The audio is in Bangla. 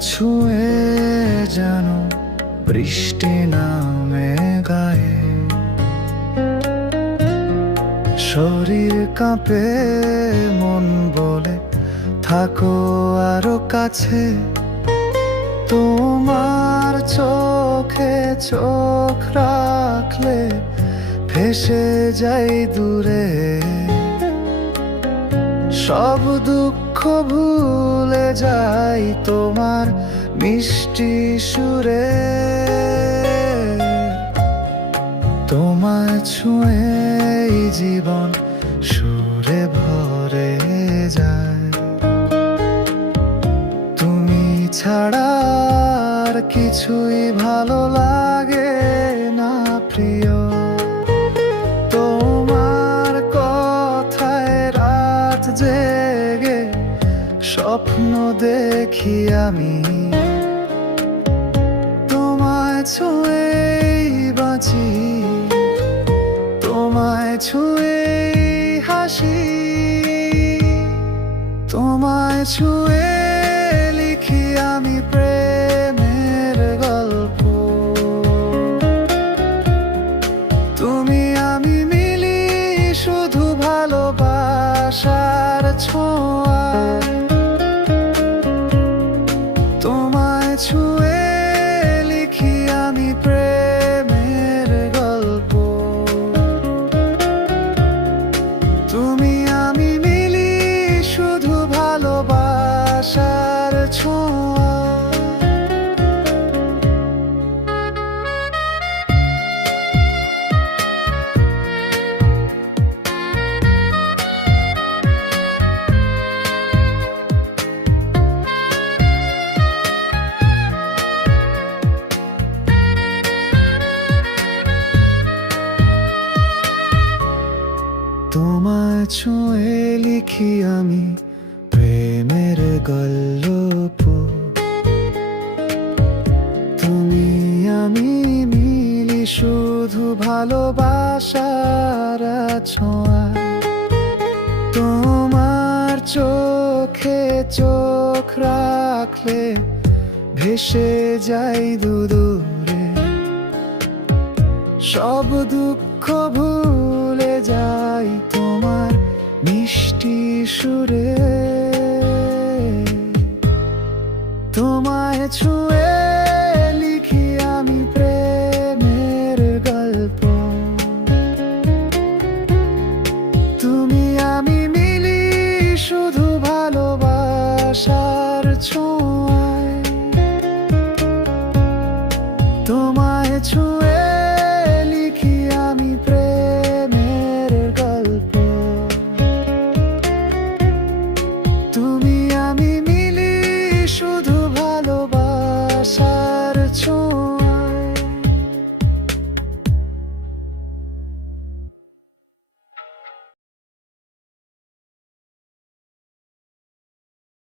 ছুঁয়ে যেন বৃষ্টি নামে গায়ে। শরীর কাঁপে মন বলে, থাকো আরও কাছে। তোমার চোখে চোখ রাখলে ভেসে যাই দূরে। সব দুঃখ ভুলে যাই তোমার মিষ্টি সুরে। তোমায় ছুঁয়ে জীবন সুরে ভরে যায়। তুমি ছাড়া আর কিছুই ভালো লাগে না, প্রিয়। স্বপ্ন দেখি আমি। তোমায় ছুঁয়ে বাঁচি। তোমায় ছুঁয়ে হাসি। তোমায় ছুঁয়ে লিখি আমি প্রেমের গল্প। তুমি আমি মিলি শুধু ভালোবাসার ছোঁয়ায় ছুঁয়ে লিখি আমি প্রেমের গল্প। তুমি আমি মিলি শুধু ভালোবাসার ছোঁয়ায় তোমার চোখে চোখ রাখলে ভেসে যাই দূরে সব দুঃখ ভুলে মিষ্টি সুরে তোমায় ছুঁয়ে লিখি আমি প্রেমের তুমি আমি মিলি শুধু ভালোবাসার তোমায় ছুঁয়ে